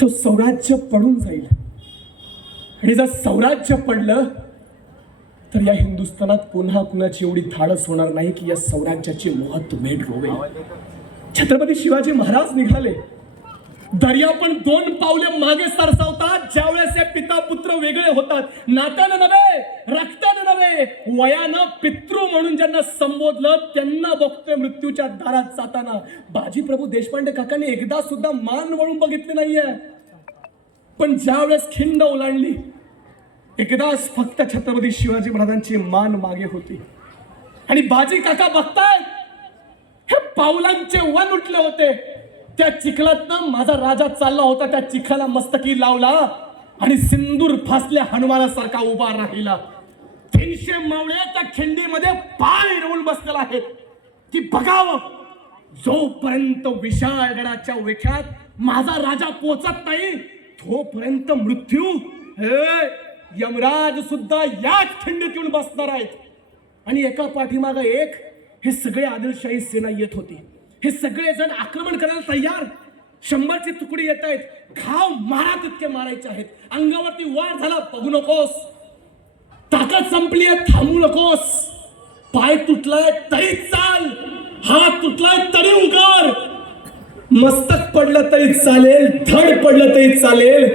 तो सौराज्य पडून जाईल. आणि जर सौराज्य पडलं तर या हिंदुस्थानात पुन्हा कुणाची एवढी धाडस होणार नाही की या सौराज्याची महत्त्व रोवेल. छत्रपती शिवाजी महाराज निघाले. दर्या पण 2 पावले मागे सरसावतात ज्यावेळेस हे पिता पुत्र वेगळे होतात. नात्यानं नव्हे, रक्तानं नव्हे, वयानं पितृ म्हणून ज्यांना संबोधलं त्यांना बघतोय मृत्यूच्या दारात जाताना. बाजीप्रभू देशपांडे काकांनी एकदा सुद्धा मान वळून बघितले नाहीये. पण ज्यावेळेस खिंड ओलांडली एकदाच फक्त छत्रपती शिवाजी महाराजांची मान मागे होती. आणि बाजी काका बघताय हे पावलांचे वन उठले होते. त्या चिखलातनं माझा राजा चालला होता. त्या चिखलाला मस्तकी लावला आणि सिंदूर फासल्या हनुमानासारखा उभा राहिला. 300 मावळे त्या खिंडीमध्ये पाय रोवून बसलेला आहेत की बघावं जोपर्यंत विशाळगडाच्या वेख्यात माझा राजा पोचत नाही तोपर्यंत मृत्यू यमराज सुद्धा याच खिंडीत येऊन बसणार आहेत. आणि एका पाठीमागं एक हे सगळे आदिलशाही सेना येत होती. हे सगळे जण आक्रमण करायला तयार. 100ची तुकडी येत आहेत. घाव मारा तितके मारायचे आहेत. अंगावरती वार झाला बघू नकोस. ताकद संपली आहे थांबू नकोस. पाय तुटलाय तरी चाल. हात तुटलाय तरी उगार. मस्तक पडलं तरी चालेल, धड पडलं तरी चालेल.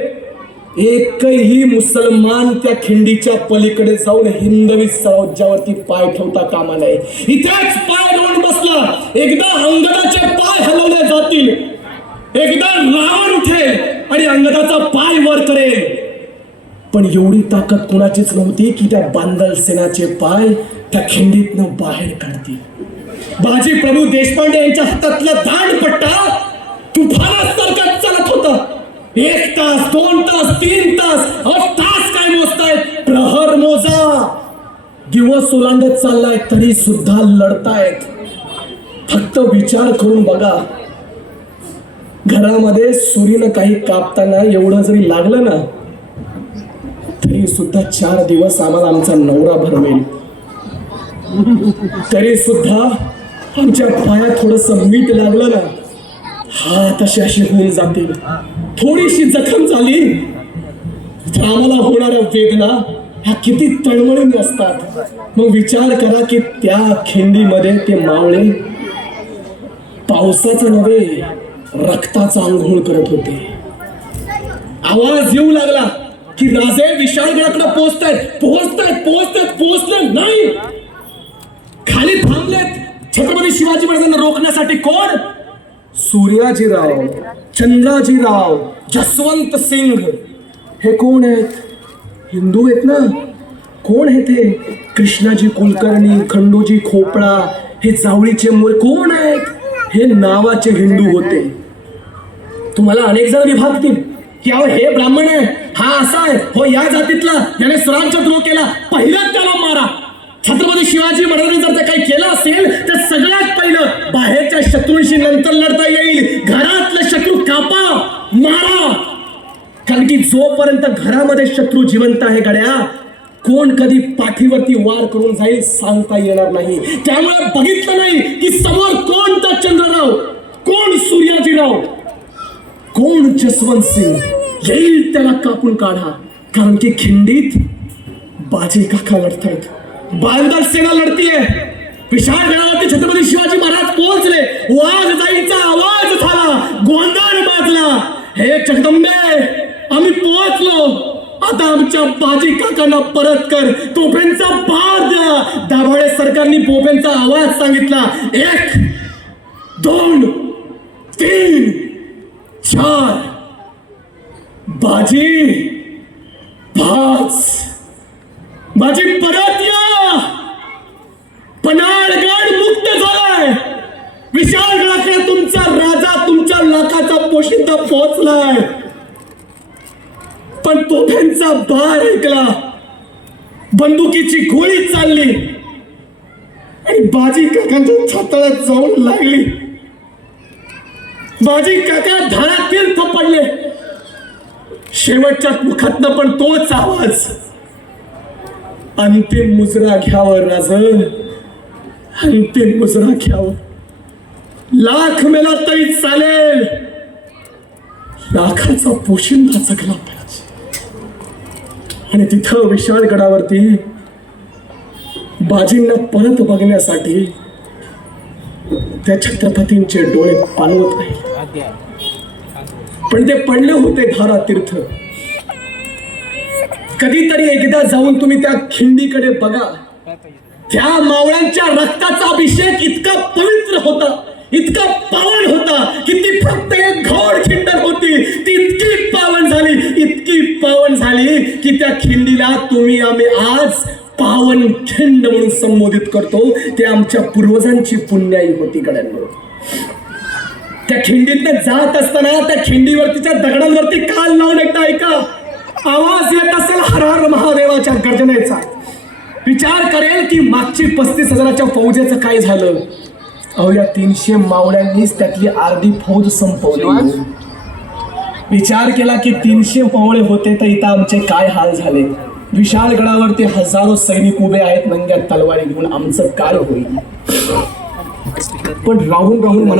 एकही मुसलमान त्या खिंडीच्या पलीकडे जाऊन हिंदवी सरोज्यावरती पाय ठेवता कामा नये. इथेच पाय रोवून बसला. एकदा अंगदाचे पाय हलवले जातील. एकदा रावण उठेल आणि अंगदाचा पाय वर करेल. पण एवढी ताकद कुणाचीच नव्हती की त्या बांदल सेनाचे पाय त्या खिंडीतनं बाहेर काढतील. बाजी प्रभू देशपांडे यांच्या हातातला दांडपट्टा तुफानासारखा चालत होता. 1 तास 2 तास 3 तास तास काय मोजतायत. प्रहर मोजा. दिवस ओलांडत चाललाय तरी सुद्धा लढतायत. फक्त विचार करून बघा घरामध्ये सुरीनं काही कापताना एवढं जरी लागलं ना तरी सुद्धा 4 दिवस आम्हाला आमचा नवरा भरवेल. तरी सुद्धा आमच्या पायात थोडस मीठ लागलं ना हात अशी होऊन जातील. थोडीशी जखम झाली तर आम्हाला होणाऱ्या वेदना ह्या किती तळमळीने असतात. मग विचार करा की त्या खिंडीमध्ये ते मावळे पावसाचं नव्हे रक्ताचा आंघोळ करत होते. आवाज येऊ लागला की राजे विशाळगडाकडे पोहोचले नाही. खाली थांबलेत. छत्रपती शिवाजी महाराजांना रोखण्यासाठी कोण? सूर्याजीराव, चंद्राजीराव, जसवंत सिंग. हे कोण आहेत? हिंदू आहेत ना. कोण हे ते? कृष्णाजी कुलकर्णी, खंडूजी खोपळा, हे जावळीचे मूळ कोण आहेत? हे नावाचे हिंदू होते. तुम्हाला अनेक जण विभागतील की अहो हे ब्राह्मण आहे, हा असा आहे, हो या जातीतला, याने स्वराज्यद्रोह केला, पहिल्याच त्याला मारा. छत्रपती शिवाजी महाराजांनी जर ते काही केलं असेल तर सगळ्यात पहिलं बाहेरच्या शत्रूंशी नंतर लढता येईल. घरातले शत्रू कापा, मारा. कारण की जोपर्यंत घरामध्ये शत्रू जिवंत आहे गड्या कोण कधी पाठीवरती वार करून जाईल सांगता येणार नाही. त्यामुळे बघितलं नाही की समोर कोणता चंद्रराव, कोण सूर्याजीराव, कोण जसवंत सिंग. येईल त्याला कापून काढा. कारण की खिंडीत बाजी काका लढतायत. बांदल सेना लढतीये. विशाळगडावरती छत्रपती शिवाजी महाराज पोहोचले. वाघजाईचा आवाज झाला, गोंधळ माजला. हे जगदंबे आम्ही पोहोचलो. आता आमच्या बाजी काकांना परत कर. तोफेंचा भार द्या. दाभाडे सरकारने तोफेंचा आवाज सांगितला. 1 2 3 4 बाजी 5. बाजी परत या. पन्हाळगड मुक्त झालाय. विशाळगडाकडे तुमचा राजा, तुमच्या लाखाचा पोशिंदा पोहोचलाय. पण तोफांचा बार ऐकला, बंदुकीची गोळी चालली आणि बाजी काकांच्या छाताळ्यात जाऊन लागली. बाजी काका धारातीर्थ पडले. शेवटच्या मुखातनं पण तोच आवाज. अंतिम मुजरा घ्यावं राजन, अंतिम मुजरा घ्यावं. लाख मेला तरी चालेल, राखाचा पोशिंदा जगला पाहिजे. आणि तिथं विशाळगडावरती बाजींना परत बघण्यासाठी त्या छत्रपतींचे डोळे पाणवत राहिले. पण ते पडले होते धारा तीर्थ. कधीतरी एकदा जाऊन तुम्ही त्या खिंडीकडे बघा. त्या मावळ्यांच्या रक्ताचा अभिषेक इतका पवित्र होता, इतका पावन होता की ती फक्त एक घोड खिंड होती. ती इतकी पावन झाली, इतकी पावन झाली की त्या खिंडीला तुम्ही आम्ही आज पावन खिंड म्हणून संबोधित करतो. ते आमच्या पूर्वजांची पुण्याई होती गड्यांनो. त्या खिंडीतनं जात असताना त्या खिंडीवरतीच्या दगडांवरती काल लावून एकदा ऐका. आवाज येत असेल हर हर महादेवाच्या गर्जनेचा. विचार करेल की मागची 35,000च्या फौजेचं काय झालं. अहो या 300 मावळ्यांनीच त्यातली अर्धी फौज संपवली. विचार केला की 300 मावळे होते तर इथं आमचे काय हाल झाले. विशाळगडावरती हजारो सैनिक उभे आहेत नंग्या तलवारी घेऊन. आमचं काय होईल. पण राहून राहून मला